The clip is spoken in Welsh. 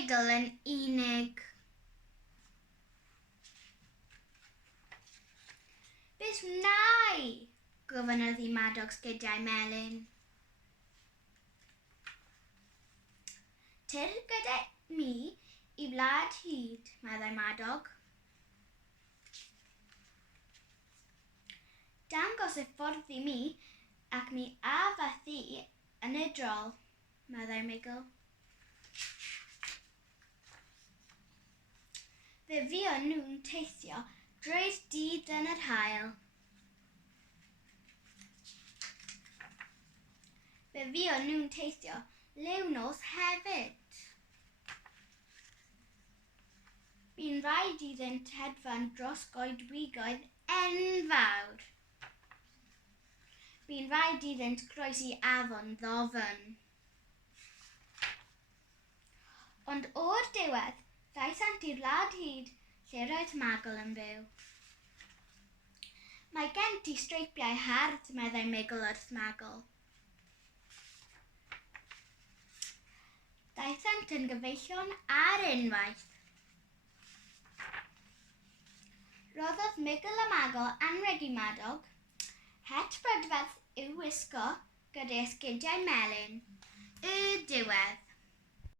Migl yn unig. Beth wna i? Gofynnodd i Madog sgidiau melyn. Tyr gyda mi i wlad hyd, meddai Madog. Dangos y ffordd i mi ac mi a fathu yn y drol, meddai Migl. Fe fuon nhw'n teithio drwy'r dydd yn yr haul. Fe fuon nhw'n teithio liw nos hefyd. Bu'n rhaid iddynt hedfan dros goedwigoedd enfawr. Bu'n rhaid iddynt groesi afon ddofn. Ond o'r diwedd, daethant i'r wlad hyd lle roedd Magl yn byw. Mae gen ti streipiau hardd, meddai Migl wrth Magl. Daethant yn gyfeillion ar unwaith. Roddodd Migl a Magl anrheg i Madog, het brydferth i'w wisgo gyda'i esgidiau melyn, y diwedd.